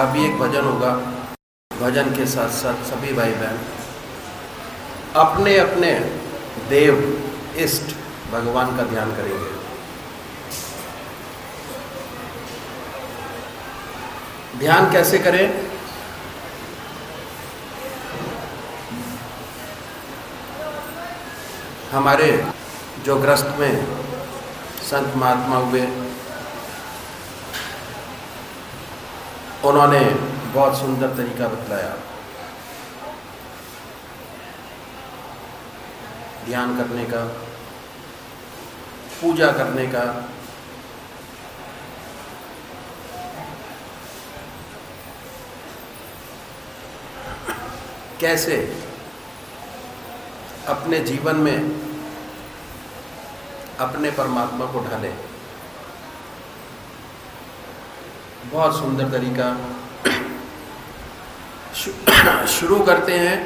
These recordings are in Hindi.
अभी एक भजन होगा। भजन के साथ साथ सभी भाई बहन अपने अपने देव इष्ट भगवान का ध्यान करेंगे। ध्यान कैसे करें? हमारे जो ग्रस्त में संत महात्मा हुए, उन्होंने बहुत सुंदर तरीका बतलाया ध्यान करने का, पूजा करने का। कैसे अपने जीवन में अपने परमात्मा को ढालें। बहुत सुंदर तरीका। शुरू करते हैं।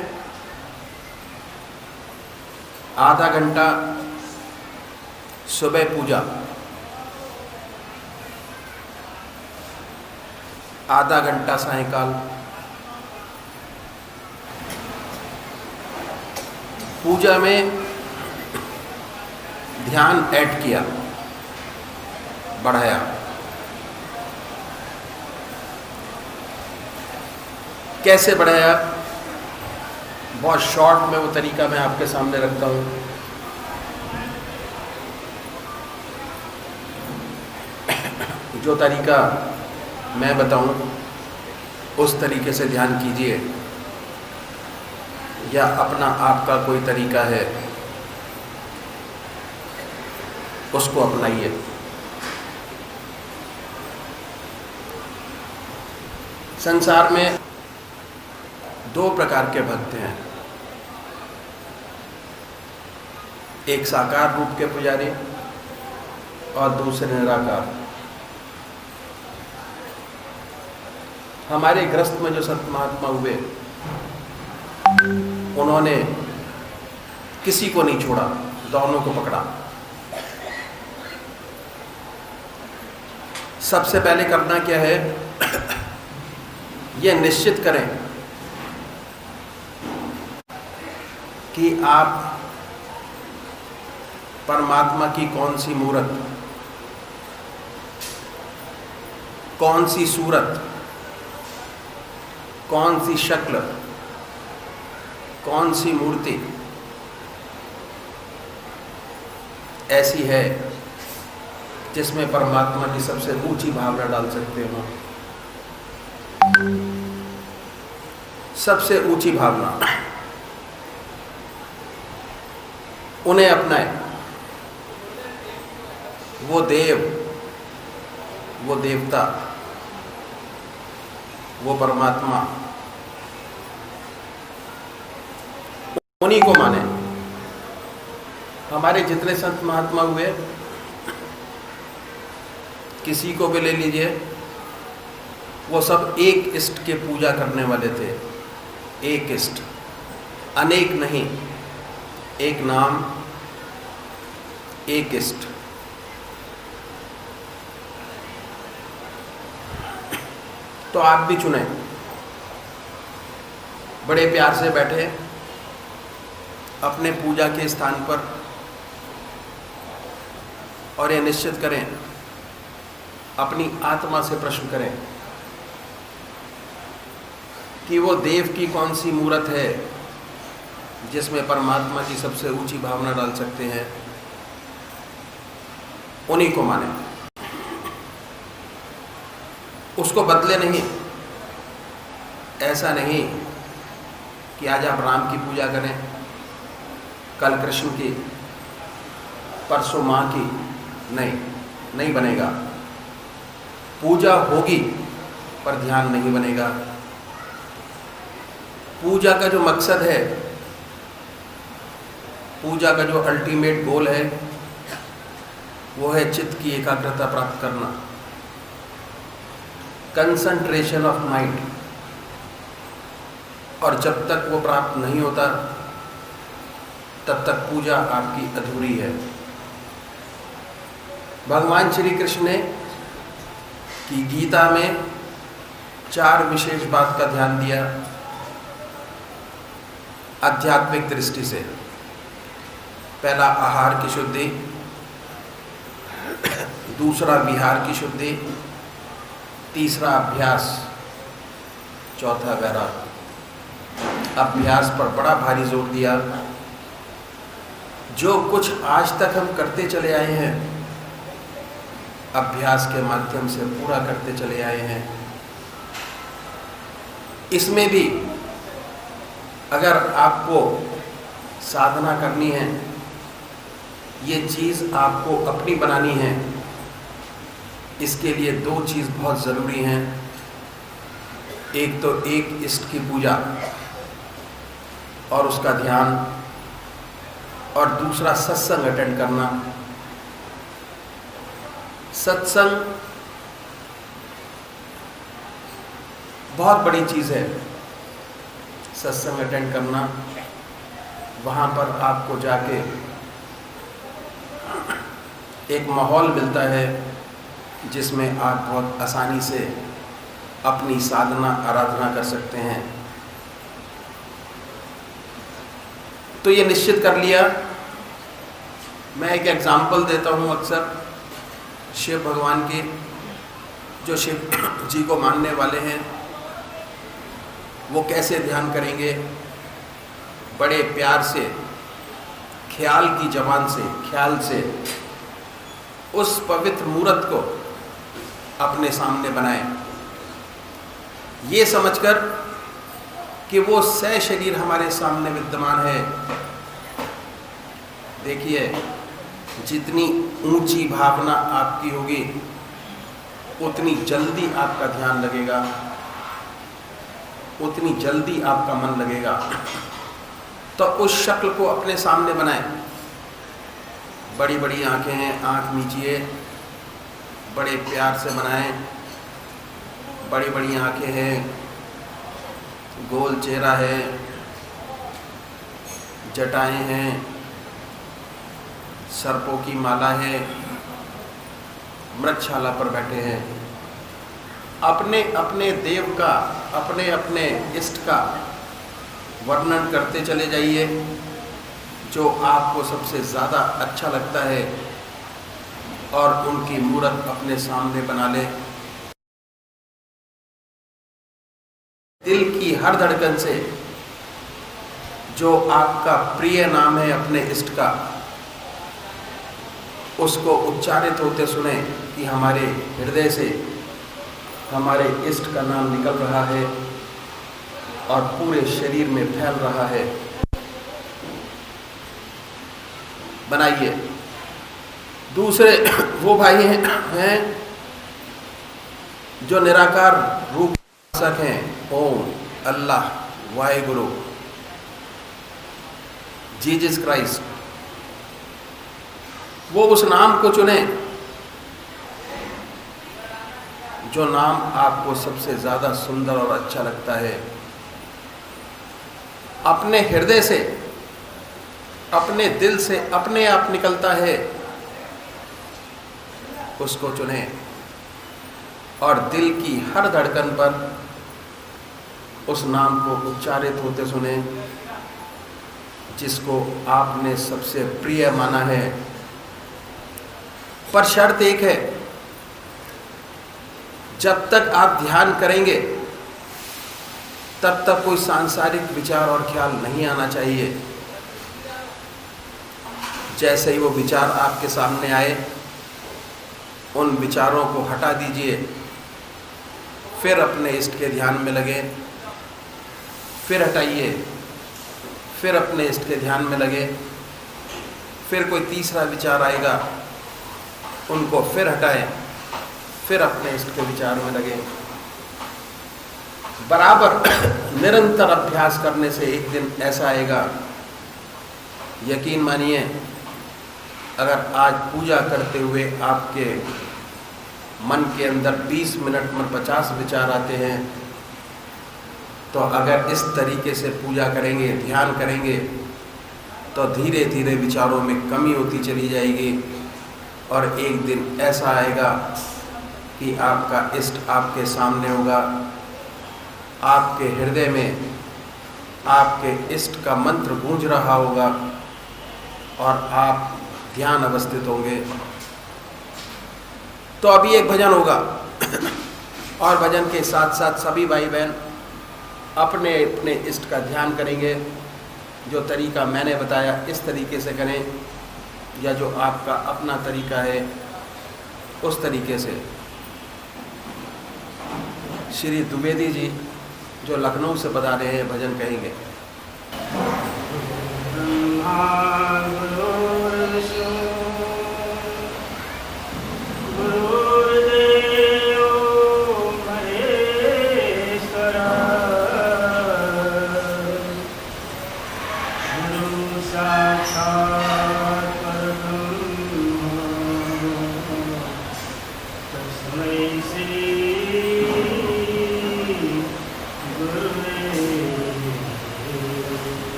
आधा घंटा सुबह पूजा, आधा घंटा सायंकाल पूजा में ध्यान ऐड किया, बढ़ाया। कैसे बढ़ाया? बहुत शॉर्ट में वो तरीका मैं आपके सामने रखता हूँ। जो तरीका मैं बताऊँ उस तरीके से ध्यान कीजिए, या अपना आपका कोई तरीका है उसको अपनाइए। संसार में दो प्रकार के भक्त हैं, एक साकार रूप के पुजारी और दूसरे निराकार। हमारे ग्रस्त में जो संत महात्मा हुए, उन्होंने किसी को नहीं छोड़ा, दोनों को पकड़ा। सबसे पहले करना क्या है? यह निश्चित करें कि आप परमात्मा की कौन सी मूरत, कौन सी सूरत, कौन सी शक्ल, कौन सी मूर्ति ऐसी है जिसमें परमात्मा की सबसे ऊंची भावना डाल सकते हो। सबसे ऊंची भावना उन्हें अपनाए। वो देव, वो देवता, वो परमात्मा, उन्हीं को माने। हमारे जितने संत महात्मा हुए, किसी को भी ले लीजिए, वो सब एक इष्ट के पूजा करने वाले थे। एक इष्ट, अनेक नहीं, एक नाम, एक इष्ट। तो आप भी चुने। बड़े प्यार से बैठे अपने पूजा के स्थान पर और यह निश्चित करें, अपनी आत्मा से प्रश्न करें कि वो देव की कौन सी मूरत है जिसमें परमात्मा की सबसे ऊंची भावना डाल सकते हैं। उन्हीं को माने, उसको बदले नहीं। ऐसा नहीं कि आज आप राम की पूजा करें, कल कृष्ण की, परसों माँ की। नहीं बनेगा। पूजा होगी पर ध्यान नहीं बनेगा। पूजा का जो मकसद है, पूजा का जो अल्टीमेट गोल है, वो है चित्त की एकाग्रता प्राप्त करना, कंसंट्रेशन ऑफ माइंड। और जब तक वो प्राप्त नहीं होता, तब तक पूजा आपकी अधूरी है। भगवान श्री कृष्ण ने कि गीता में 4 विशेष बात का ध्यान दिया आध्यात्मिक दृष्टि से। पहला आहार की शुद्धि, दूसरा विहार की शुद्धि, तीसरा अभ्यास, चौथा वैराग। अभ्यास पर बड़ा भारी जोर दिया। जो कुछ आज तक हम करते चले आए हैं, अभ्यास के माध्यम से पूरा करते चले आए हैं, इसमें भी अगर आपको साधना करनी है, ये चीज़ आपको अपनी बनानी है, इसके लिए 2 चीज़ बहुत ज़रूरी हैं। एक तो एक इष्ट की पूजा और उसका ध्यान, और दूसरा सत्संग अटेंड करना। सत्संग बहुत बड़ी चीज़ है। सत्संग अटेंड करना, वहाँ पर आपको जाके एक माहौल मिलता है जिसमें आप बहुत आसानी से अपनी साधना आराधना कर सकते हैं। तो ये निश्चित कर लिया। मैं एक एग्जाम्पल देता हूँ अक्सर शिव भगवान के। जो शिव जी को मानने वाले हैं वो कैसे ध्यान करेंगे, बड़े प्यार से, ख्याल की जबान से, ख्याल से उस पवित्र मूर्त को अपने सामने बनाएं, ये समझकर कि वो सह शरीर हमारे सामने विद्यमान है। देखिए, जितनी ऊंची भावना आपकी होगी उतनी जल्दी आपका ध्यान लगेगा, उतनी जल्दी आपका मन लगेगा। तो उस शक्ल को अपने सामने बनाएं। बड़ी बड़ी आंखें हैं, आंख मीचिए, बड़े प्यार से बनाएं। बड़ी बड़ी आंखें हैं, गोल चेहरा है, जटाएं हैं, सर्पों की माला है, मृगशाला पर बैठे हैं। अपने अपने देव का, अपने अपने इष्ट का वर्णन करते चले जाइए, जो आपको सबसे ज़्यादा अच्छा लगता है, और उनकी मूर्त अपने सामने बना ले। दिल की हर धड़कन से जो आपका प्रिय नाम है अपने इष्ट का, उसको उच्चारित होते सुने कि हमारे हृदय से हमारे इष्ट का नाम निकल रहा है और पूरे शरीर में फैल रहा है। बनाइए। दूसरे वो भाई हैं जो निराकार रूप हैं, ओम, अल्लाह, वाहेगुरु, जीसस क्राइस्ट। वो उस नाम को चुने जो नाम आपको सबसे ज़्यादा सुंदर और अच्छा लगता है। अपने हृदय से, अपने दिल से अपने आप निकलता है, उसको चुने और दिल की हर धड़कन पर उस नाम को उच्चारित होते सुने जिसको आपने सबसे प्रिय माना है। पर शर्त एक है, जब तक आप ध्यान करेंगे तब तक कोई सांसारिक विचार और ख्याल नहीं आना चाहिए। जैसे ही वो विचार आपके सामने आए, उन विचारों को हटा दीजिए, फिर अपने इष्ट के ध्यान में लगे, फिर हटाइए, फिर अपने इष्ट के ध्यान में लगे। फिर कोई तीसरा विचार आएगा, उनको फिर हटाएं, फिर अपने इष्ट के विचार में लगे। बराबर निरंतर अभ्यास करने से एक दिन ऐसा आएगा, यकीन मानिए, अगर आज पूजा करते हुए आपके मन के अंदर 20 मिनट में 50 विचार आते हैं, तो अगर इस तरीके से पूजा करेंगे, ध्यान करेंगे, तो धीरे धीरे विचारों में कमी होती चली जाएगी और एक दिन ऐसा आएगा कि आपका इष्ट आपके सामने होगा, आपके हृदय में आपके इष्ट का मंत्र गूंज रहा होगा और आप ध्यान अवस्थित होंगे। तो अभी एक भजन होगा और भजन के साथ साथ सभी भाई बहन अपने अपने इष्ट का ध्यान करेंगे। जो तरीका मैंने बताया इस तरीके से करें, या जो आपका अपना तरीका है उस तरीके से। श्री द्विवेदी जी जो लखनऊ से बता रहे हैं भजन कहेंगे।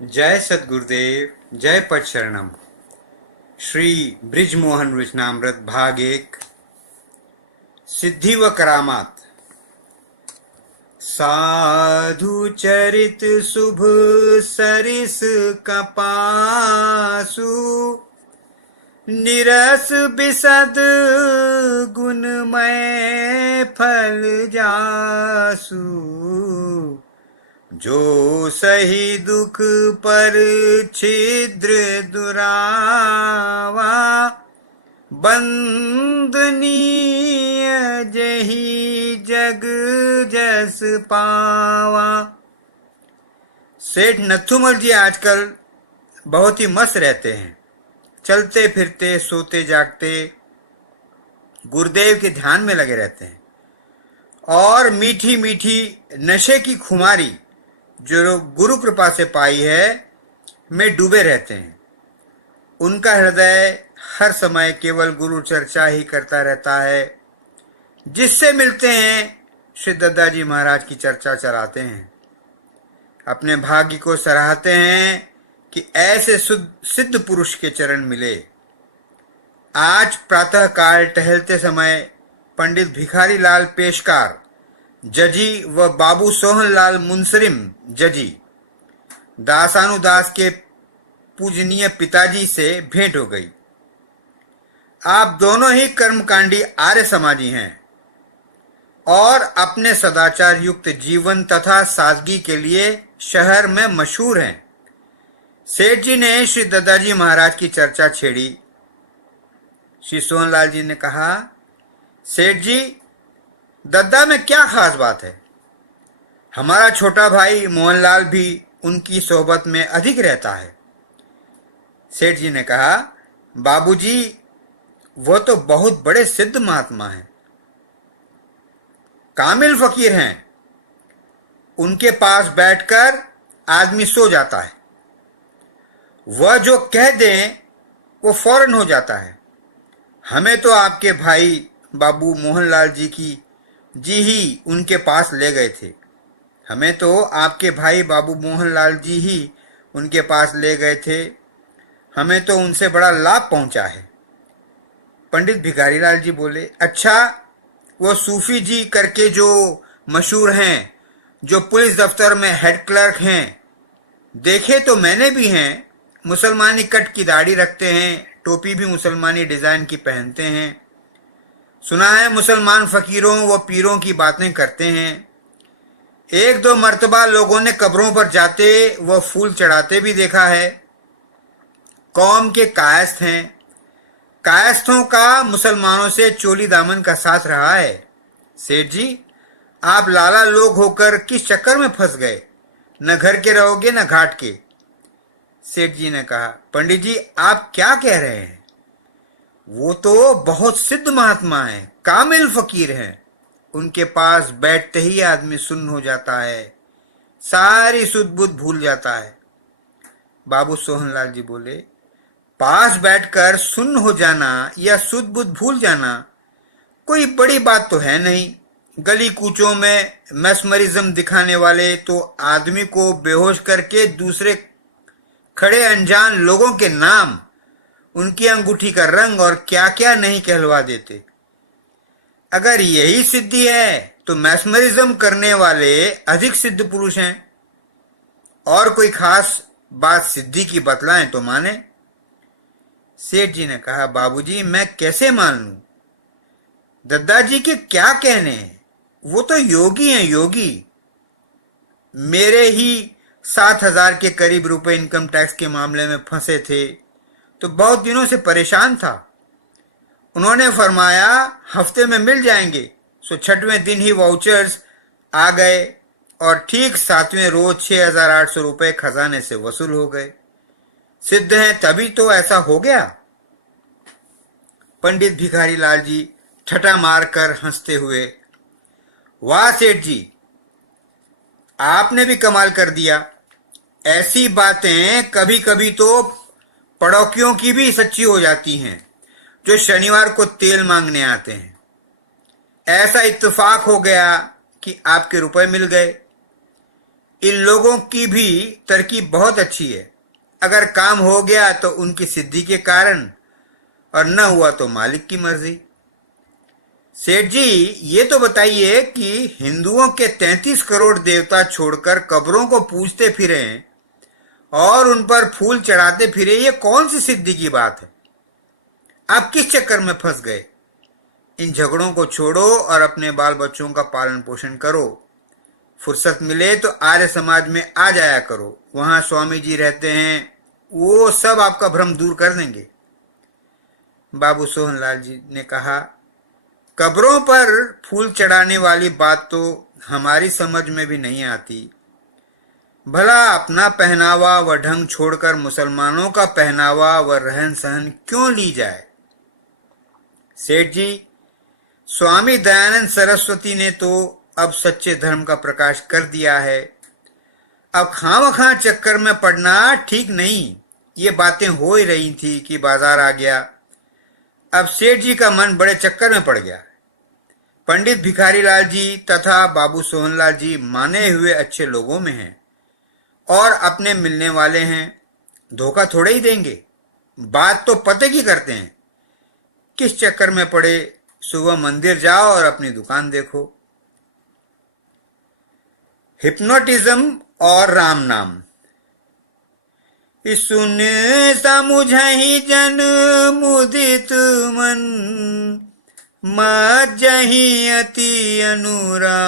जय सद्गुरुदेव, जय पद शरणम। श्री ब्रिजमोहन वचनामृत भाग 1, सिद्धि व करामात। साधु चरित शुभ सरिस कपासु, निरस बिसद गुणमय फल जासु। जो सही दुख पर छिद्र दुरावा, बंदनीय जही जग जस पावा। सेठ नथुमल जी आजकल बहुत ही मस्त रहते हैं। चलते फिरते, सोते जागते गुरुदेव के ध्यान में लगे रहते हैं और मीठी मीठी नशे की खुमारी जो गुरु कृपा से पाई है में डूबे रहते हैं। उनका हृदय हर समय केवल गुरु चर्चा ही करता रहता है। जिससे मिलते हैं श्री दद्दाजी महाराज की चर्चा चलाते हैं। अपने भाग्य को सराहते हैं कि ऐसे सिद्ध पुरुष के चरण मिले। आज प्रातः काल टहलते समय पंडित भिखारी लाल पेशकार जजी व बाबू सोहन लाल मुंसरिम जजी दासानुदास के पूजनीय पिताजी से भेंट हो गई। आप दोनों ही कर्मकांडी आर्य समाजी हैं और अपने सदाचार युक्त जीवन तथा सादगी के लिए शहर में मशहूर हैं। सेठ जी ने श्री दद्दाजी महाराज की चर्चा छेड़ी। श्री सोहनलाल जी ने कहा, सेठ जी, दद्दा में क्या खास बात है? हमारा छोटा भाई मोहनलाल भी उनकी सोहबत में अधिक रहता है। सेठ जी ने कहा, बाबूजी, वो तो बहुत बड़े सिद्ध महात्मा हैं, कामिल फकीर हैं। उनके पास बैठकर आदमी सो जाता है। वह जो कह दें वो फौरन हो जाता है। हमें तो आपके भाई बाबू मोहनलाल जी ही उनके पास ले गए थे। हमें तो आपके भाई बाबू मोहनलाल जी ही उनके पास ले गए थे। हमें तो उनसे बड़ा लाभ पहुंचा है। पंडित भिखारीलाल जी बोले, अच्छा, वो सूफी जी करके जो मशहूर हैं, जो पुलिस दफ्तर में हेड क्लर्क हैं, देखे तो मैंने भी हैं। मुसलमानी कट की दाढ़ी रखते हैं, टोपी भी मुसलमानी डिजाइन की पहनते हैं। सुना है मुसलमान फकीरों व पीरों की बातें करते हैं। एक दो मर्तबा लोगों ने कब्रों पर जाते व फूल चढ़ाते भी देखा है। कौम के कायस्थ हैं। कायस्थों का मुसलमानों से चोली दामन का साथ रहा है। सेठ जी, आप लाला लोग होकर किस चक्कर में फंस गए? न घर के रहोगे न घाट के। सेठ जी ने कहा, पंडित जी, आप क्या कह रहे हैं? वो तो बहुत सिद्ध महात्मा हैं, कामिल फकीर हैं। उनके पास बैठते ही आदमी सुन्न हो जाता है, सारी सुध बुध भूल जाता है। बाबू सोहनलाल जी बोले, पास बैठकर सुन्न हो जाना या सुध बुध भूल जाना कोई बड़ी बात तो है नहीं। गली कूचों में मैस्मरिज्म दिखाने वाले तो आदमी को बेहोश करके दूसरे खड़े अनजान लोगों के नाम, उनकी अंगूठी का रंग और क्या क्या नहीं कहलवा देते। अगर यही सिद्धि है तो मैस्मरिज्म करने वाले अधिक सिद्ध पुरुष हैं। और कोई खास बात सिद्धि की बतलाएं तो माने। सेठ जी ने कहा, बाबूजी, मैं कैसे मान लूं? दादाजी के क्या कहने हैं, वो तो योगी हैं, योगी। मेरे ही 7,000 के करीब रुपए इनकम टैक्स के मामले में फंसे थे तो बहुत दिनों से परेशान था। उन्होंने फरमाया हफ्ते में मिल जाएंगे। सो 6वें दिन ही वाउचर्स आ गए और ठीक 7वें रोज 6,800 रुपए खजाने से वसूल हो गए। सिद्ध हैं तभी तो ऐसा हो गया। पंडित भिखारीलाल जी ठटा मारकर हंसते हुए, वाह सेठ जी, आपने भी कमाल कर दिया। ऐसी बातें कभी कभी तो पड़ोकियों की भी सच्ची हो जाती हैं, जो शनिवार को तेल मांगने आते हैं। ऐसा इत्तेफाक हो गया कि आपके रुपए मिल गए। इन लोगों की भी तरकीब बहुत अच्छी है। अगर काम हो गया तो उनकी सिद्धि के कारण, और न हुआ तो मालिक की मर्जी। सेठ जी, ये तो बताइए कि हिंदुओं के 33 करोड़ देवता छोड़कर कब्रों को पूजते फिरे और उन पर फूल चढ़ाते फिरे, ये कौन सी सिद्धि की बात है? आप किस चक्कर में फंस गए? इन झगड़ों को छोड़ो और अपने बाल बच्चों का पालन पोषण करो। फुर्सत मिले तो आर्य समाज में आ जाया करो। वहां स्वामी जी रहते हैं, वो सब आपका भ्रम दूर कर देंगे। बाबू सोहनलाल जी ने कहा, कब्रों पर फूल चढ़ाने वाली बात तो हमारी समझ में भी नहीं आती। भला अपना पहनावा व ढंग छोड़कर मुसलमानों का पहनावा व रहन सहन क्यों ली जाए? सेठ जी, स्वामी दयानंद सरस्वती ने तो अब सच्चे धर्म का प्रकाश कर दिया है। अब खामखा चक्कर में पड़ना ठीक नहीं। ये बातें हो ही रही थी कि बाजार आ गया। अब सेठ जी का मन बड़े चक्कर में पड़ गया। पंडित भिखारीलाल जी तथा बाबू सोहनलाल जी माने हुए अच्छे लोगों में हैं और अपने मिलने वाले हैं, धोखा थोड़े ही देंगे। बात तो पते की करते हैं। किस चक्कर में पड़े, सुबह मंदिर जाओ और अपनी दुकान देखो। हिप्नोटिज्म और राम नाम। सुन समुझहि जन मुदित मन, मज्जहि अति अनुराग।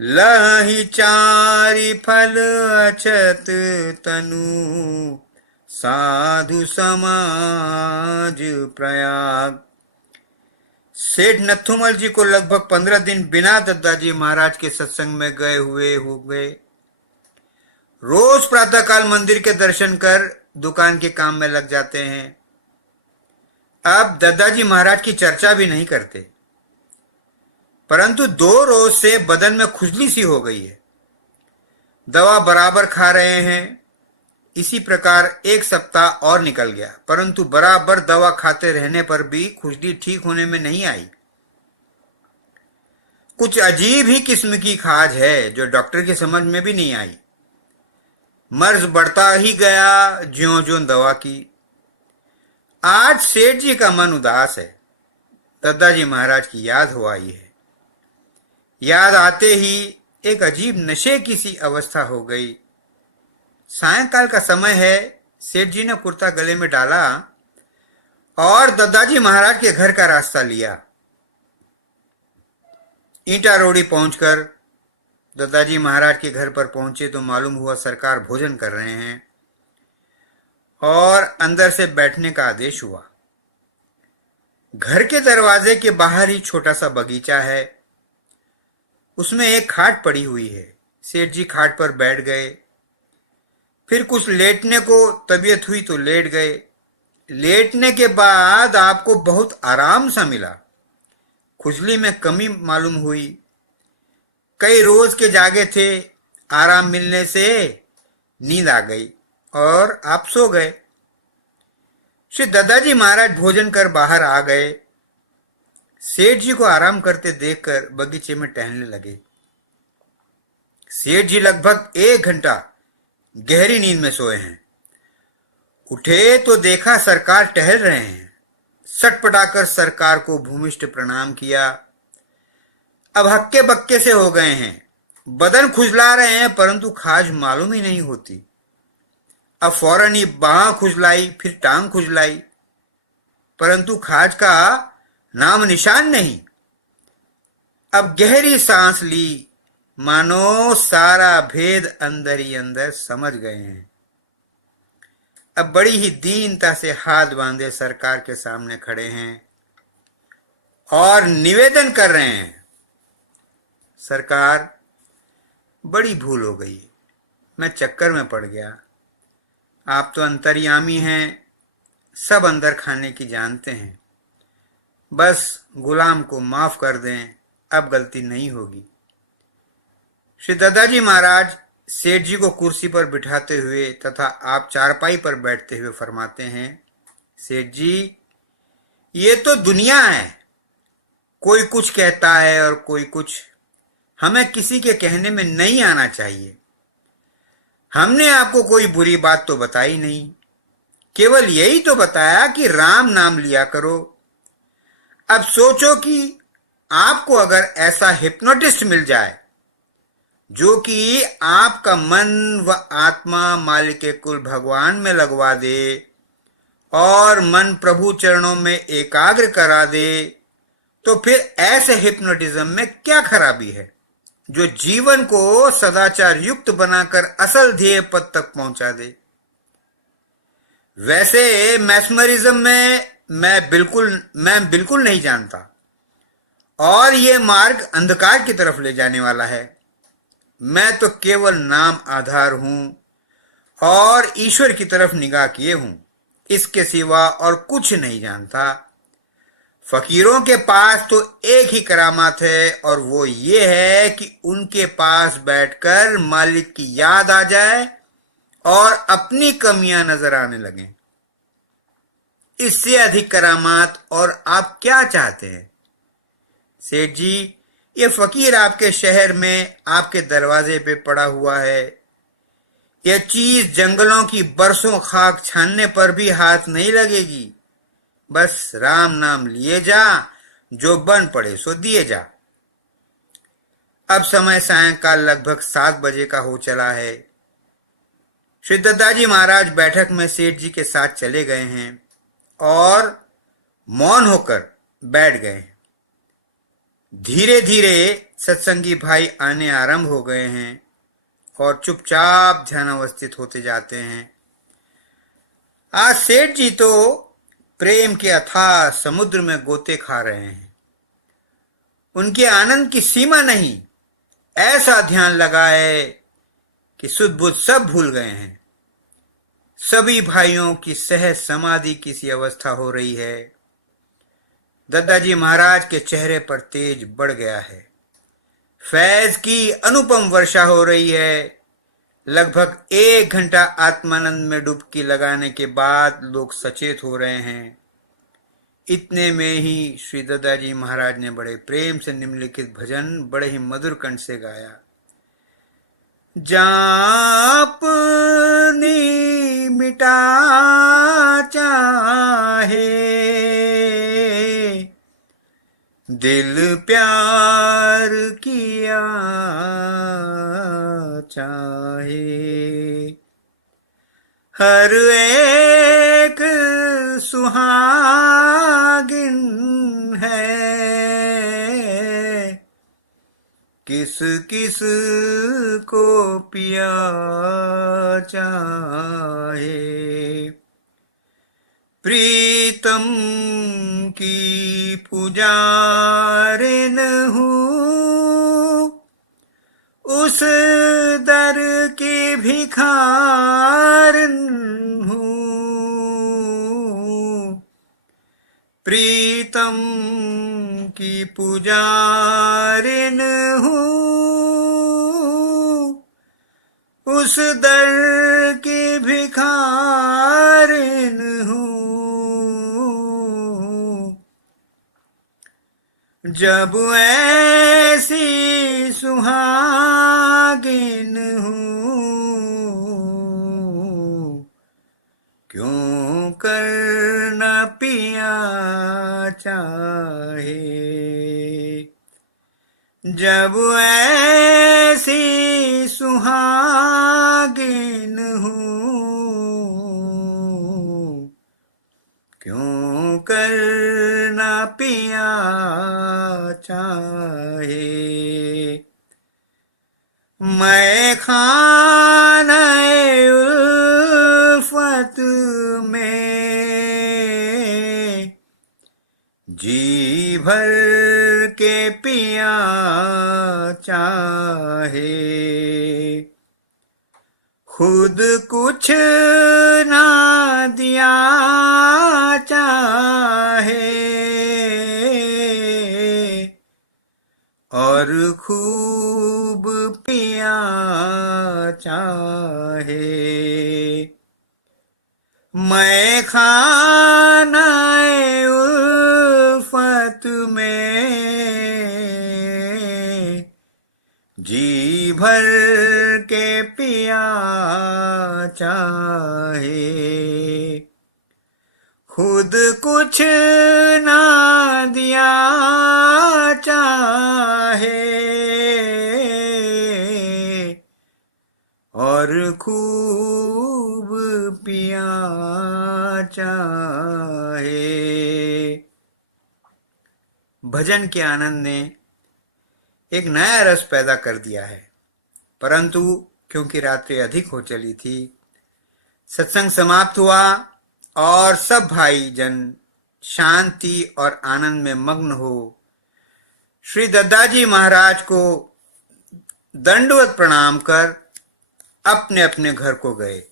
लहि चारि फल अछत तनु, साधु समाज प्रयाग। सेठ नथुमल जी को लगभग 15 दिन बिना दद्दाजी महाराज के सत्संग में गए हुए हो गए। रोज प्रातःकाल मंदिर के दर्शन कर दुकान के काम में लग जाते हैं। अब दद्दाजी महाराज की चर्चा भी नहीं करते, परंतु 2 रोज से बदन में खुजली सी हो गई है। दवा बराबर खा रहे हैं। इसी प्रकार 1 सप्ताह और निकल गया, परंतु बराबर दवा खाते रहने पर भी खुजली ठीक होने में नहीं आई। कुछ अजीब ही किस्म की खाज है जो डॉक्टर की समझ में भी नहीं आई। मर्ज बढ़ता ही गया ज्यों-ज्यों दवा की। आज सेठ जी का मन उदास है। दद्दाजी महाराज की याद हो आई है। याद आते ही एक अजीब नशे की सी अवस्था हो गई। सायंकाल का समय है। सेठ जी ने कुर्ता गले में डाला और दद्दाजी महाराज के घर का रास्ता लिया। ईंटा रोड़ी पहुंचकर दद्दाजी महाराज के घर पर पहुंचे तो मालूम हुआ सरकार भोजन कर रहे हैं और अंदर से बैठने का आदेश हुआ। घर के दरवाजे के बाहर ही छोटा सा बगीचा है, उसमें एक खाट पड़ी हुई है। सेठ जी खाट पर बैठ गए। फिर कुछ लेटने को तबीयत हुई तो लेट गए। लेटने के बाद आपको बहुत आराम सा मिला। खुजली में कमी मालूम हुई। कई रोज के जागे थे। आराम मिलने से नींद आ गई और आप सो गए। श्री दद्दाजी महाराज भोजन कर बाहर आ गए। सेठ जी को आराम करते देखकर बगीचे में टहलने लगे। सेठ जी लगभग 1 घंटा गहरी नींद में सोए हैं। उठे तो देखा सरकार टहल रहे हैं। सटपटाकर सरकार को भूमिष्ठ प्रणाम किया। अब हक्के बक्के से हो गए हैं। बदन खुजला रहे हैं परंतु खाज मालूम ही नहीं होती। अब फौरन ही बाह खुजलाई, फिर टांग खुजलाई, परंतु खाज का नाम निशान नहीं। अब गहरी सांस ली, मानो सारा भेद अंदर ही अंदर समझ गए हैं। अब बड़ी ही दीनता से हाथ बांधे सरकार के सामने खड़े हैं और निवेदन कर रहे हैं, सरकार बड़ी भूल हो गई, मैं चक्कर में पड़ गया। आप तो अंतर्यामी हैं, सब अंदर खाने की जानते हैं। बस गुलाम को माफ कर दें, अब गलती नहीं होगी। श्री दद्दाजी महाराज सेठ जी को कुर्सी पर बिठाते हुए तथा आप चारपाई पर बैठते हुए फरमाते हैं, सेठ जी, ये तो दुनिया है। कोई कुछ कहता है और कोई कुछ। हमें किसी के कहने में नहीं आना चाहिए। हमने आपको कोई बुरी बात तो बताई नहीं, केवल यही तो बताया कि राम नाम लिया करो। अब सोचो कि आपको अगर ऐसा हिप्नोटिस्ट मिल जाए जो कि आपका मन व आत्मा मालिक के कुल भगवान में लगवा दे और मन प्रभु चरणों में एकाग्र करा दे, तो फिर ऐसे हिप्नोटिज्म में क्या खराबी है जो जीवन को सदाचार युक्त बनाकर असल ध्येय पद तक पहुंचा दे। वैसे मैस्मरिज्म में मैं बिल्कुल नहीं जानता और ये मार्ग अंधकार की तरफ ले जाने वाला है। मैं तो केवल नाम आधार हूं और ईश्वर की तरफ निगाह किए हूं, इसके सिवा और कुछ नहीं जानता। फकीरों के पास तो एक ही करामात है और वो ये है कि उनके पास बैठकर मालिक की याद आ जाए और अपनी कमियां नजर आने लगें। इससे अधिक करामात और आप क्या चाहते हैं? सेठ जी, ये फकीर आपके शहर में आपके दरवाजे पे पड़ा हुआ है। यह चीज जंगलों की बरसों खाक छानने पर भी हाथ नहीं लगेगी। बस राम नाम लिए जा, जो बन पड़े सो दिए जा। अब समय सायंकाल लगभग 7 बजे का हो चला है। श्री दद्दाजी महाराज बैठक में सेठ जी के साथ चले गए हैं और मौन होकर बैठ गए हैं। धीरे धीरे सत्संगी भाई आने आरंभ हो गए हैं और चुपचाप ध्यानावस्थित होते जाते हैं। आज सेठ जी तो प्रेम के अथाह समुद्र में गोते खा रहे हैं। उनके आनंद की सीमा नहीं। ऐसा ध्यान लगाए कि सुध बुध सब भूल गए हैं। सभी भाइयों की सहज समाधि की सी अवस्था हो रही है। दद्दाजी महाराज के चेहरे पर तेज बढ़ गया है। फैज की अनुपम वर्षा हो रही है। लगभग 1 घंटा आत्मानंद में डुबकी लगाने के बाद लोग सचेत हो रहे हैं। इतने में ही श्री दद्दाजी महाराज ने बड़े प्रेम से निम्नलिखित भजन बड़े ही मधुर कंठ से गाया। जापनी मिटा चाहे दिल प्यार किया चाहे, हर एक सुहागिन है किस किस को पिया चाहे। प्रीतम की पुजारिन हूँ, उस दर की भिखारिन हूँ। प्रीतम की पुजारिन हूँ, उस दर की भिखारिन हूँ। जब ऐसी सुहागिन हूँ, क्यों कर न पिया चाहे। जब ऐसी सुहागिन हूँ, क्यों कर न पिया चाहे। मैं खाने उल्फत में जी भर के पिया चाहे। खुद कुछ ना दिया चाहे और खूब पिया चाहे। मैं खाना उल्फत में जी भर के पिया चाहे। खुद कुछ ना दिया चाहे और खूब पिया चाहे। भजन के आनंद ने एक नया रस पैदा कर दिया है, परंतु क्योंकि रात्रि अधिक हो चली थी, सत्संग समाप्त हुआ और सब भाई जन शांति और आनंद में मग्न हो श्री दद्दाजी महाराज को दंडवत प्रणाम कर अपने अपने घर को गए।